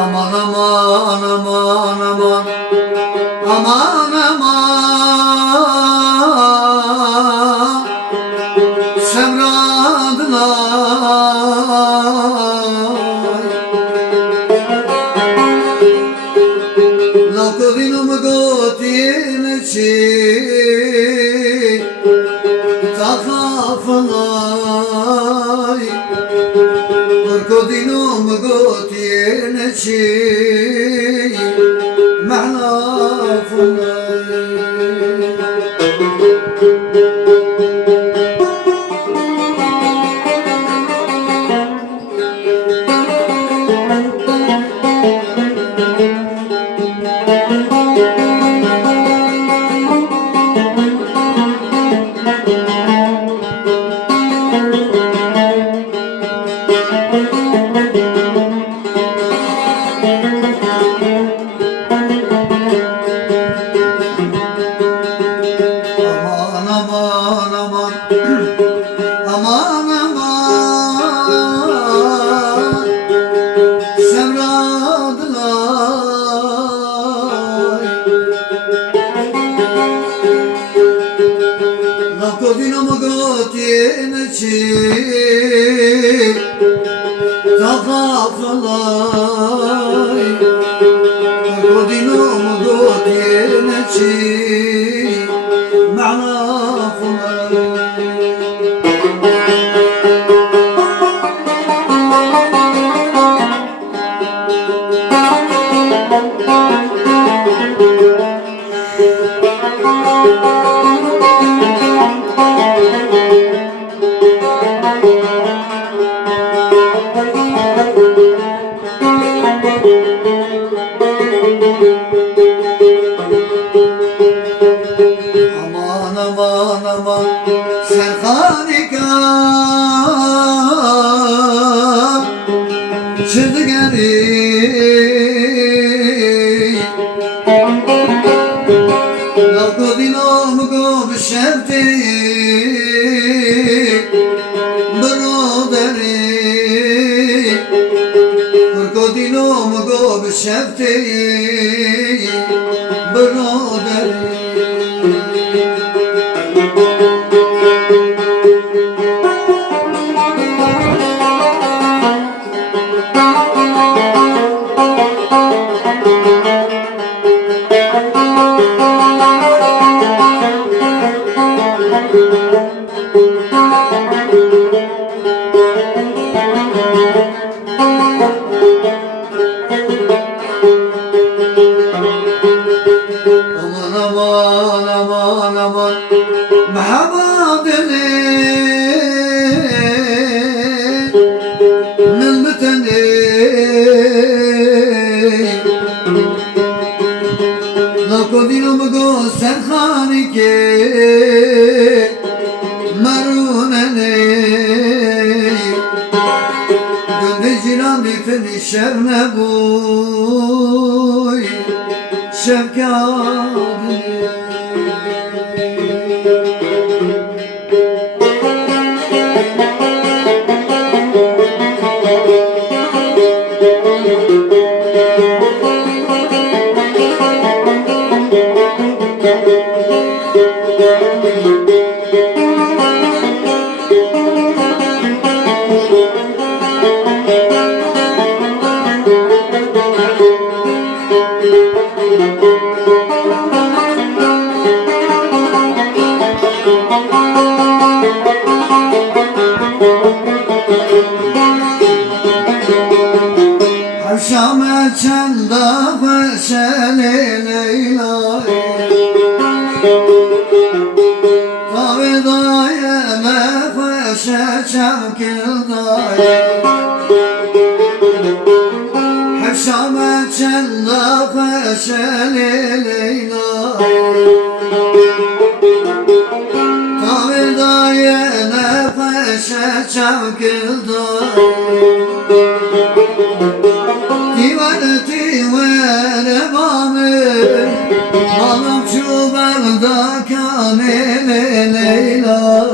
Aman aman aman aman aman aman Semradınay Lakovinum gotiyeneci Takafalay Lakovinum gotiyeneci Aman aman Semradınay Lakovinum gotiyeneci Takafalay Lakovinum gotiyeneci Aman aman aman sen harika çıktı geri Lakovinum gobşevti Broderi Lakovinum gobşevti Broderi Aman aman aman aman Mahabadeli Nilmeteni Lakovinum go serhanike Marunene Gönde cilan difeni şerne buy Şefkadını Şam çanda feşeli Leyla Tabi daye nefeşe çevkil daye Şam çanda feşeli Leyla Tabi daye nefeşe çevkil daye Divane divane bamı Malım çubarda kanele Leyla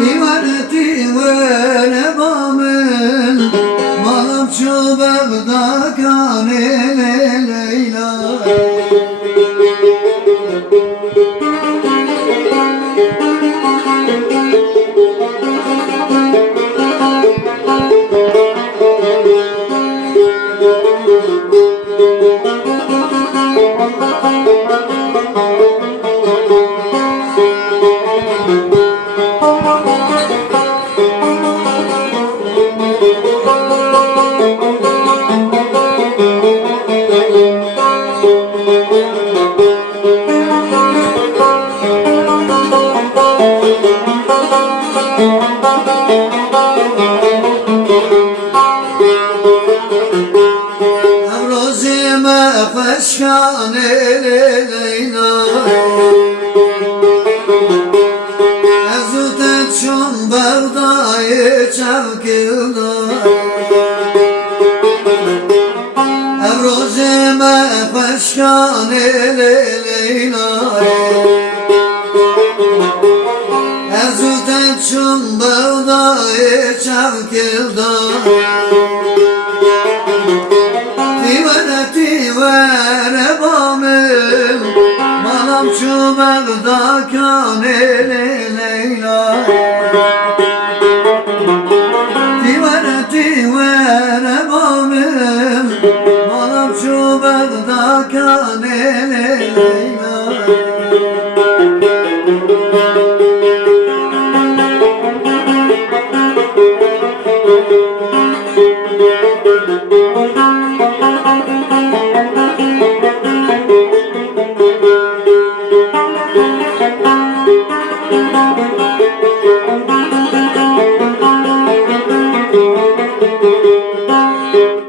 Divane divane bamı Malım çubarda kanele Leyla Rozime feşkane Leyla Ezute çun berdayı çevkilda Rozime feşkane Leyla Ezute çun berdayı çevkilda Divane bamım Malam çubarda kanele Leyla Divane bamım Malam çubarda kanele Leyla